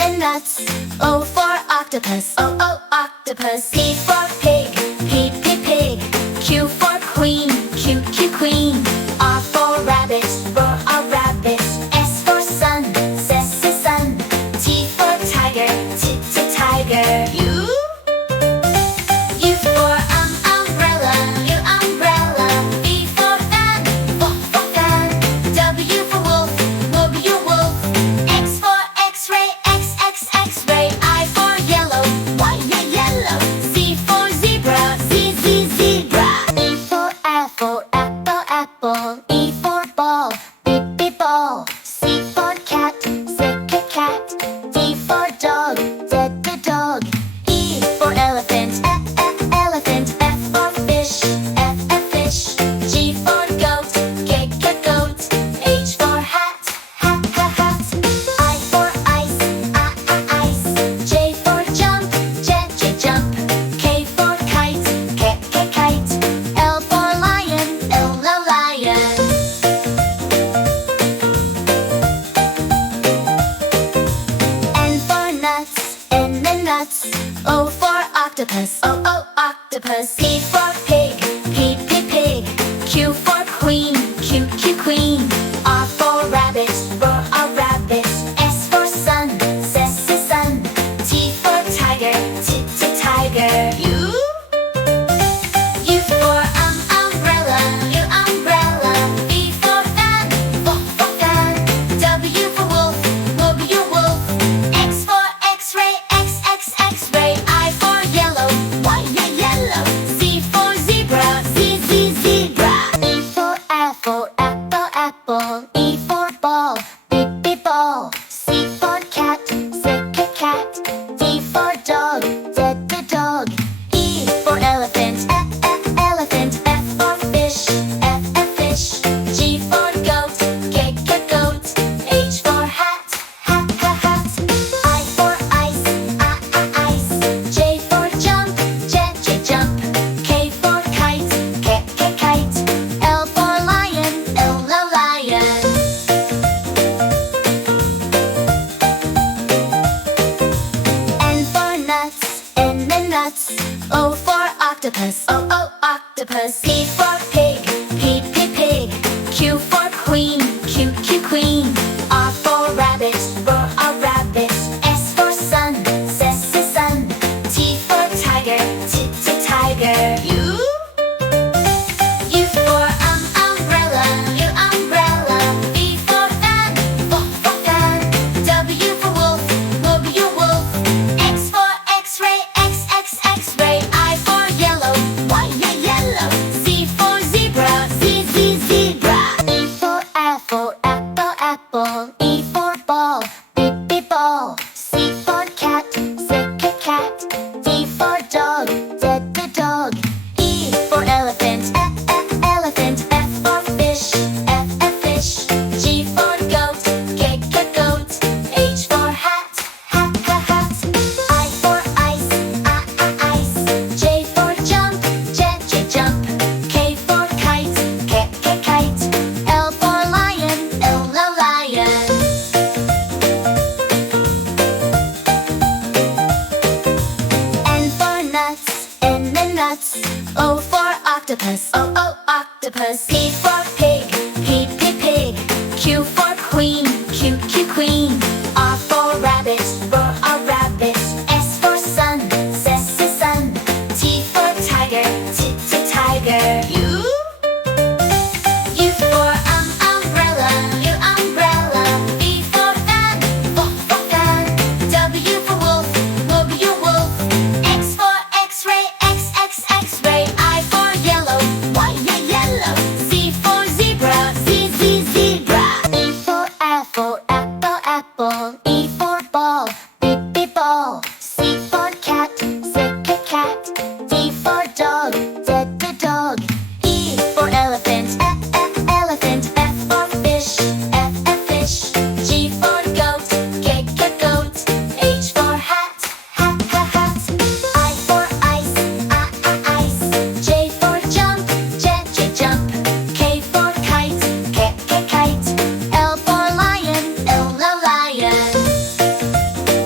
and nuts. O for octopus, O octopus. P for pig, pig. Q for queen, Q queen. R for rabbit, R rabbit. S for sun, sun. T for tiger, tiger. U for umbrella, umbrella. V for fan, fan. W for wolf, wolf. X for X-ray, X-ray. I for yellow, yellow. Z for zebra, zebra. E for apple, apple. E for ball, ball. C for cat, cat. D for dog, dog. E for elephant, elephant. F for fish, fish. G for goat, goat. H for hat, hat. I for ice, ice. J for jump, jump. K for kite, kite. L for lion, lion. N for nuts, nuts. O for octopus, O octopus. P for pig, pig. Q for queen, Q queen. R for rabbit, R rabbit. S for sun, sun. T for tiger, tiger. U for umbrella, umbrella. V for fan, fan. W for wolf, wolf. X for X-ray, X-ray. I for yellow, yellow. Z for zebra, zebra. E for apple, apple. E for ball, ball. C for cat, cat. D for dog, dog. E for elephant, elephant. F for fish, fish. G for goat, goat. H for hat, hat. I for ice, ice. J for jump, jump. K for kite, kite. L for lion, lion. N for nuts, nuts. O for octopus, O octopus. P for pig, pig. Q for queen, Q queen. R for rabbit, R rabbit. S for sun, sun. T for tiger, tiger. U for umbrella, umbrella. V for fan, fan. W for wolf, wolf. X for X-ray, X-ray. I for yellow, yellow. Z for zebra, zebra. E for apple, apple. E for ball, ball. C for cat, cat. D for dog, dog. E for elephant, elephant. F for fish, fish. G for goat, goat. H for hat, hat. I for ice, ice. J for jump, jump. K for kite, kite. L for lion, lion. N for nuts, nuts. O for octopus, O octopus. P for pig, pig. Q for queen, Q queen. R for rabbit, R rabbit. S for sun, sun. T for tiger, tiger. U for umbrella, umbrella. V for fan, fan. W for wolf, wolf. X for X-ray, X-ray. I for yellow, yellow. Z for zebra, zebra. E for apple, apple. E for ball, ball. C for cat, cat. D for dog, dog. E for elephant, elephant. F for fish, fish. G for goat, goat. H for hat, hat. I for ice, ice. J for jump, jump. K for kite, kite. L for lion, lion. And for nuts, and nuts. O for octopus, O octopus. P for pig, pig. Q for queen, Q queen. R for rabbit, R rabbit. S for sun, sun. T for tiger, tiger. U for umbrella, umbrella. V for fan, fan. W for wolf, wolf. X for X-ray, X-ray. I for yellow, N for nuts, and nuts. O for octopus, O octopus. P for pig, pig. Q for queen, Q queen. R for rabbit, R rabbit. S for sun, sun. T for tiger, tiger. U for umbrella, umbrella. V for fan, fan. W for wolf, wolf. X for X-ray, X-ray. I for yellow, yellow. Z for zebra, zebra. E for apple, apple. E for ball, ball. C for cat, cat. D for dog, dog. E for elephant, elephant. F for fish, fish. G for goat, goat. H for hat, hat. I for ice, ice. J for jump, jump. K for kite, kite. L for lion, lion.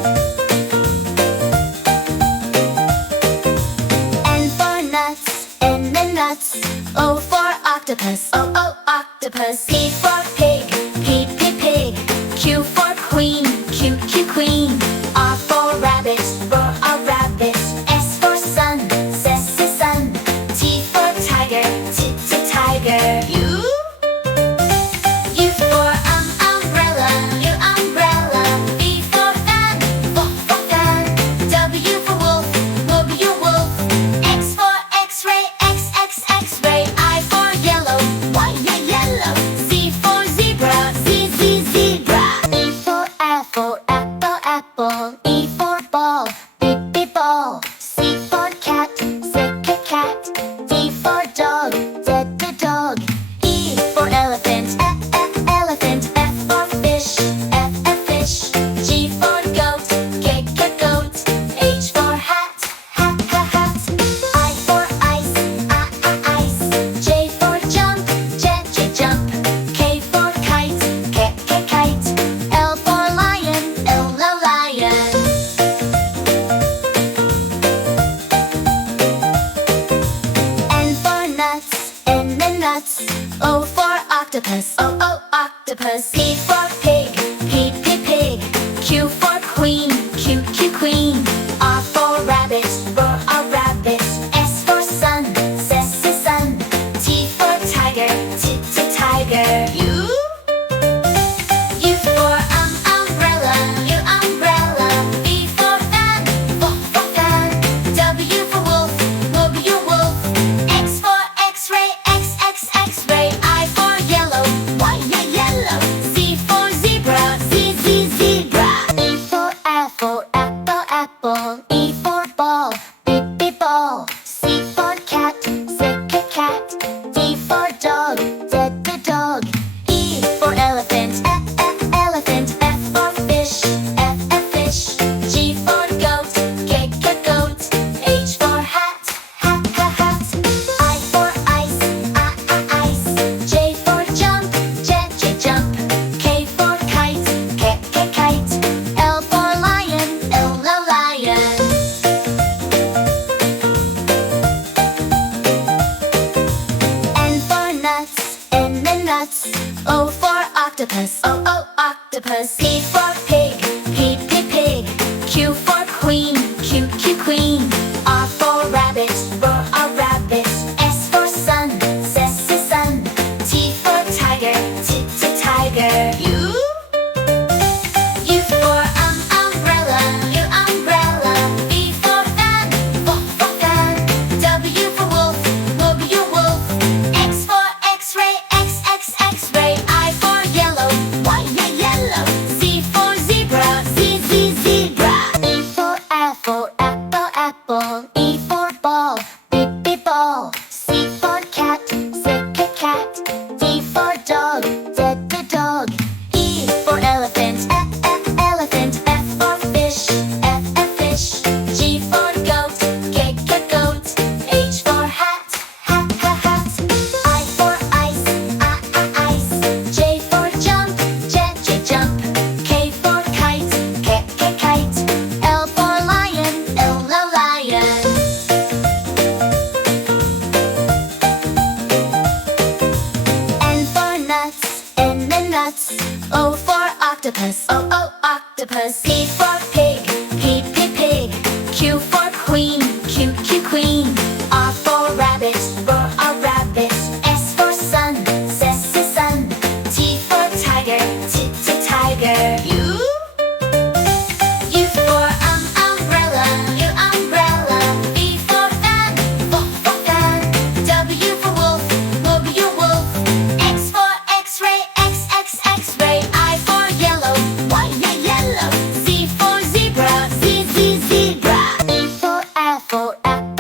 octopus, O O octopus. P for pig, P P pig. Q for queen, Q Q queen. R for rabbit, R R rabbit. S for sun, S S sun. T for tiger, T T tiger. U for umbrella, U umbrella. V for fan, for fan. W for wolf, W wolf. X for X-ray, X X X-ray. I for yellow, Y yellow. Z for zebra, Z Z zebra. E for apple, apple apple. E for ball, B B ball. C for cat, C cat. D for dog, D D dog. E for elephant, F F elephant. F for fish, F F fish. G for goat, G G goat. H for hat, hat hat hat. I for ice, ice. J for jump, J J jump. K for kite, K K kite. L for lion, L L lion. N for nuts, N the nuts. O for octopus, O O octopus. P for pig, P P pig. Q for queen, Q Q queen. R for rabbit, R R rabbit. S for sun, S S sun. T for tiger, T T tiger. U for umbrella, U umbrella. V for fan, for fan. W for wolf, W wolf. X for X-ray, X X X-ray. I for yellow, Y yellow. Z for zebra, Z Z zebra. E for apple, apple apple. E for ball, B B ball. C for cat, C cat. D for dog, D D dog. E for elephant, F F elephant. F for fish, F F fish. G for goat, G G goat. H for hat, hat hat hat. I for ice, ice. J for jump, J J jump. K for kite, K K kite. L for lion, L L lion. N for nuts, N the nuts. O for octopus, O O octopus. P for pig, P P pig. Q for queen, Q Q queen. R for rabbit, R R rabbit. S for sun, S S sun. T for tiger, T T tiger. U for umbrella, U umbrella. V for fan, for fan. W for wolf, W wolf. X for X-ray, X X X-ray. I for yellow, Y yellow. Z for zebra, Z Z zebra. E for apple, apple apple. E for ball, B B ball. C for cat, C cat. D for dog, D D dog. E for elephant, F F elephant. F for fish, F F fish. G for goat, G G goat. H for hat, hat hat hat. I for ice, ice. J for jump, J J jump. K for kite, K K kite. L for lion, L L lion. N for nuts, N the nuts. O for octopus, O O octopus. P for pig, P P pig. Q for queen, Q Q queen. R for rabbit, R R rabbit. S for sun, S S sun. T for tiger, T T tiger. U for umbrella, U umbrella. V for fan, for fan. W for wolf, W wolf. X for X-ray, X X X-ray. I for yellow, Y yellow. Z for zebra, Z Z zebra. E for apple, apple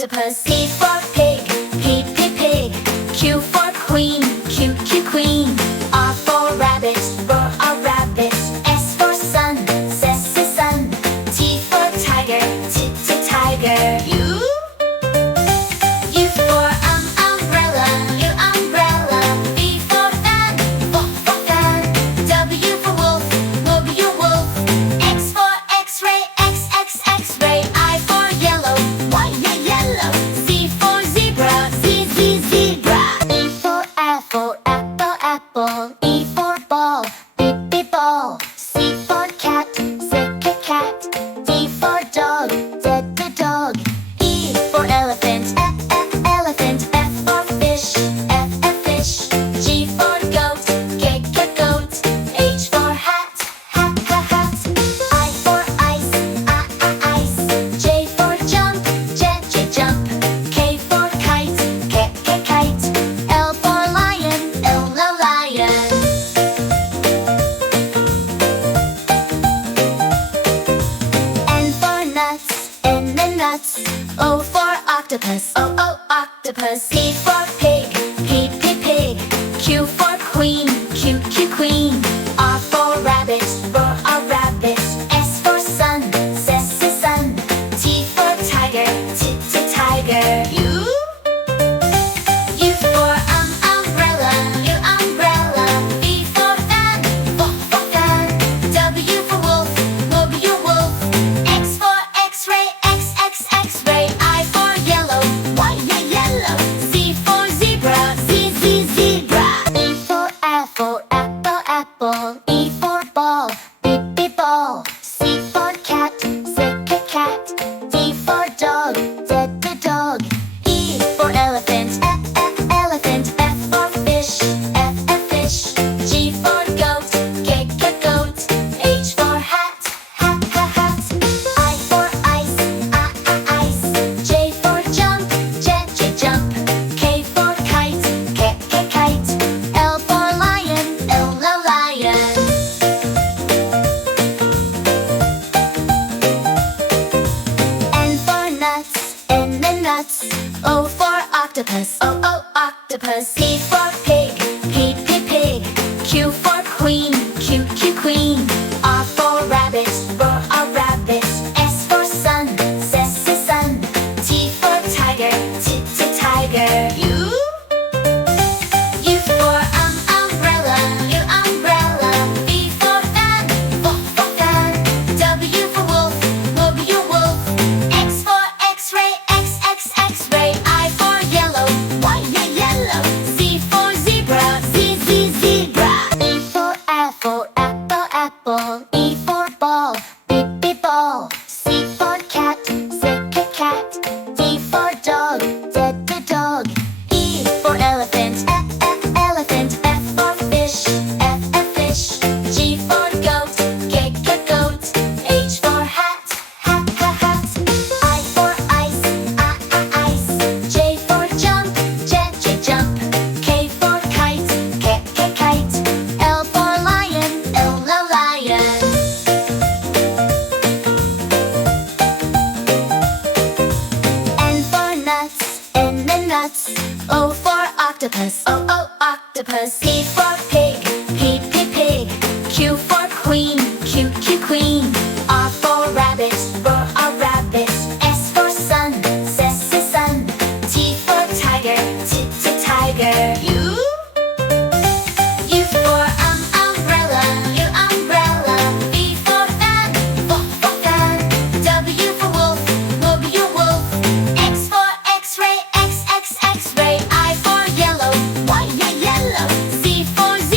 octopus. P for pig, P, P, pig. Q for queen, Q, Q, queen. R for rabbit, R, R, rabbit. S for sun, S, S, sun. T for tiger, T, T, tiger. U for umbrella, U, umbrella. V for fan, for fan. W for wolf, W, wolf. X for x-ray, X, X, x-ray. I for yellow, Y, yellow. Z for zebra, Z, Z, zebra. E for apple, apple, apple. E for ball, B, B, ball. C for cat, Z, cat. D for dog, D, D, dog. E for elephant, F, F, elephant. F for fish, F, F, fish. G for goat, G, G, goat. H for hat, hat, hat, hat. I for ice, ice. J for jump, J, J, jump. K for kite, K, K, kite. L for lion, L, L, lion. N for nuts, N, N, nuts. O for octopus, O, O, octopus. P for pig, P, P, pig. Q for queen, Q, Q, queen. R for rabbit, R, R, rabbit. S for sun, S, S, sun. T for tiger, T, T, tiger. U for umbrella, U, umbrella. V for fan, for fan. W for wolf, W, wolf. X for x-ray, X, X, x-ray. I for yellow, Y, yellow. Z for zebra, Z, Z, zebra. E for apple, apple, apple. E for ball, B, B, ball. C for cat, Z, cat. D for dog, D, D, dog. E for elephant, F, F, elephant. F for fish, F, F, fish. G for goat, G, G, goat. H for hat, hat, hat, hat. I for ice, ice. J for jump, J, J, jump. K for kite, K, K, kite. L for lion, L, L, lion. N for nuts, N, N, nuts. O for octopus, O, O, octopus. P for pig, P, P, pig. Q for queen, Q, Q, queen. R for rabbit, R, R, rabbit. S for sun, S, S, sun. T for tiger, T, T, tiger. U for umbrella, U, umbrella. V for fan, for fan. W for wolf, W, wolf. X for x-ray, X, X, x-ray. I for yellow, Y, yellow. Z for zebra, Z, Z, zebra. E for apple, apple, apple. E for ball, B, B, ball. C for cat, Z, cat. D for dog, D, D, dog. E for elephant, F, F, elephant. F for fish, F, F, fish. G for goat, G, G, goat. H for hat, hat, hat, hat. I for ice, ice. J for jump, J, J, jump. K for kite, K, K, kite. L for lion, L, L, lion. N for nuts, N, N, nuts. O for octopus, O, O, octopus. P for pig, P, P, pig. Q for queen, Q, Q, queen. R for rabbit, R, R, rabbit. S for sun, S, S, sun. T for tiger, T, T, tiger. U for umbrella, U, umbrella. V for fan, for fan. W for wolf, W, wolf. X for x-ray, X, X, x-ray. I for yellow, Y, yellow. Z for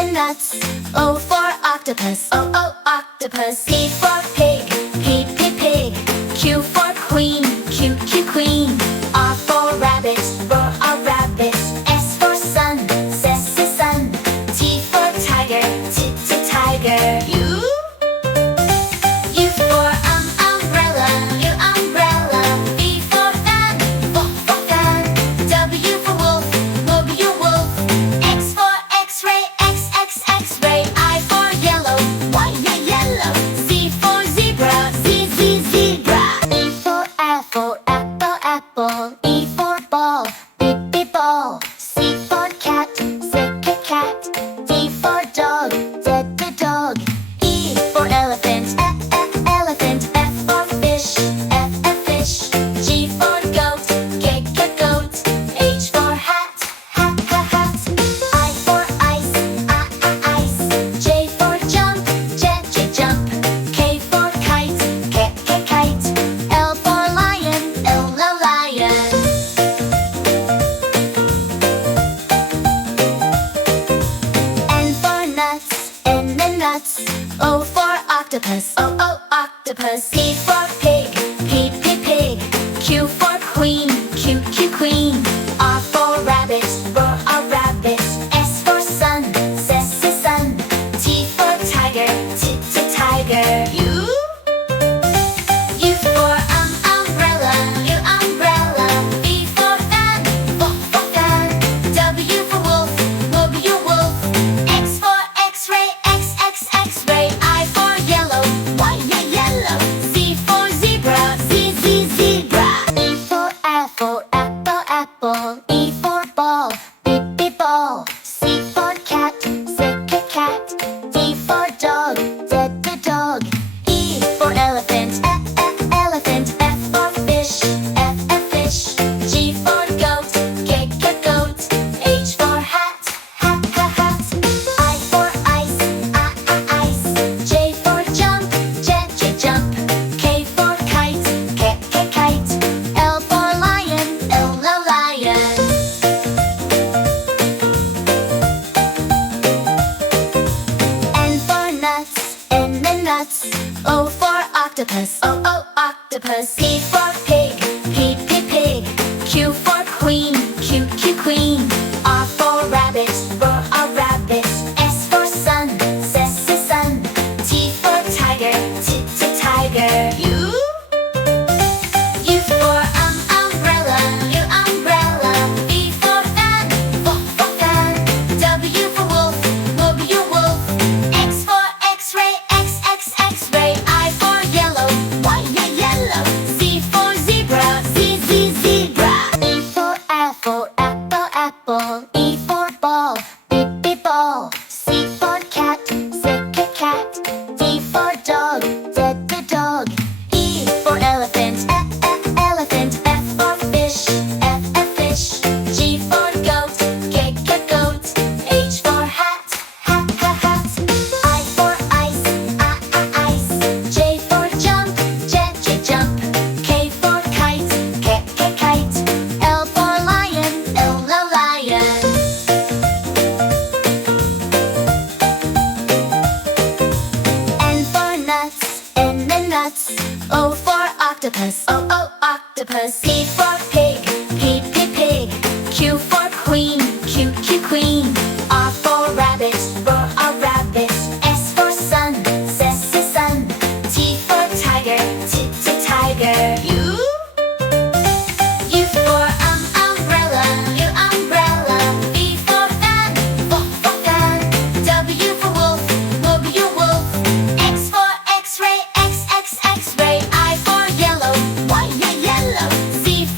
then nuts. O for octopus, O octopus. P for pig, P pig. Q for queen, Q queen. R for rabbit, R rabbit. S for sun, S sun. T for tiger, T tiger. U for umbrella, U umbrella. V for fan, for fan. W for wolf, W wolf. X for X-ray, X-ray. I for yellow, Y yellow. Z for zebra, Z zebra. E for apple, apple. E for ball, B ball. C for cat, cat. D for dog, D dog. E for elephant, elephant. F for fish, F fish. G for goat, goat. H for hat, hat. I for ice, ice. J for jump, jump. K for kite, kite. L for lion, lion. N for nuts, N then nuts. O for octopus, O octopus. P for pig, P pig. Q for queen, Q queen. R for rabbit, R rabbit. S for sun, S sun. T for tiger, T tiger. U for umbrella, U umbrella. V for fan, for fan. W for wolf, W wolf. X for X-ray, X-ray. I for yellow, Y yellow. Z for zebra, Z zebra. E for apple, apple. E for ball, B ball. C for cat, cat. D for dog, D dog. E for elephant, elephant. F for fish, F fish. G for goat, goat. H for hat, hat. I for ice, ice. J for jump, jump. K for kite, kite. L for lion, lion. N for nuts, N then nuts. O for octopus, O octopus. P for pig, P pig. Q for queen, Q queen. R for rabbit, R rabbit. S for sun, S sun. T for tiger, T tiger. U for umbrella, U umbrella. V for fan, for fan. W for wolf, W wolf. X for X-ray, X-ray. I for yellow, Y yellow. Z for zebra, Z zebra. E for apple, apple. E for ball, B ball. C for cat, cat. D for dog, D dog. E for elephant, elephant. F for fish, F fish. G for goat, goat. H for hat, hat. I for ice, ice. J for jump, jump. K for kite, kite. L for lion, lion. Z for zebra, Z zebra. E for apple, apple. E for ball, B ball. C for cat, cat. D for dog, D dog. E for elephant, elephant. F for fish, F fish. G for goat, goat. H for hat, hat. I for ice, ice. J for jump, jump. K for kite, kite. L for lion, lion. N for nuts, N then nuts. O for octopus, O octopus. P for pig, P pig. Q for queen, Q queen. R for rabbit, R rabbit. S for sun, S sun. T for tiger, T tiger. U for umbrella, U umbrella. V for fan, for fan. W for wolf, W wolf. X for X-ray, X-ray. I for yellow, Y yellow. Z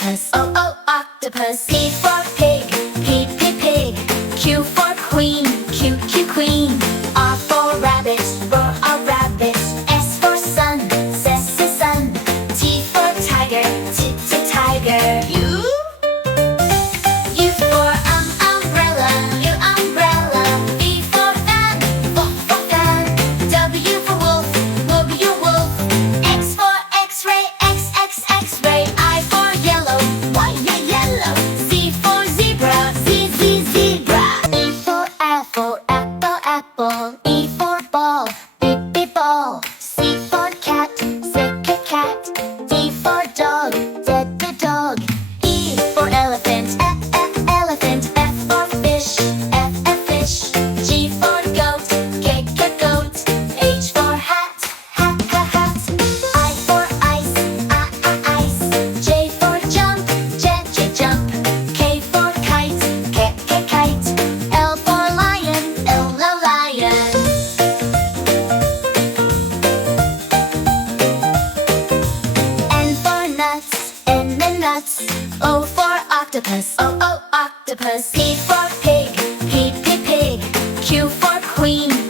octopus, O O octopus. P for pig, P P pig. Q for queen, Q Q queen. R for rabbit, R R rabbit. S for sun, S S sun. T for tiger, T T tiger. U for umbrella, U umbrella. V for fan, F for fan. W for wolf, W wolf. X for X-ray, X X X-ray. I for yellow, Y yellow. Z for zebra, Z Z zebra. E for apple, apple apple. E for ball, B B ball. C for cat, C cat. D for dog, D D dog. E for elephant, F F elephant. F for fish, F F fish. G for goat, K K goat. H for hat, hat hat. I for ice, ice. J for jump, J J jump. K for kite, K K kite. L for lion, L lion. N for nuts, N nuts. O for octopus, O O octopus. P for pig, P P pig. Q for queen,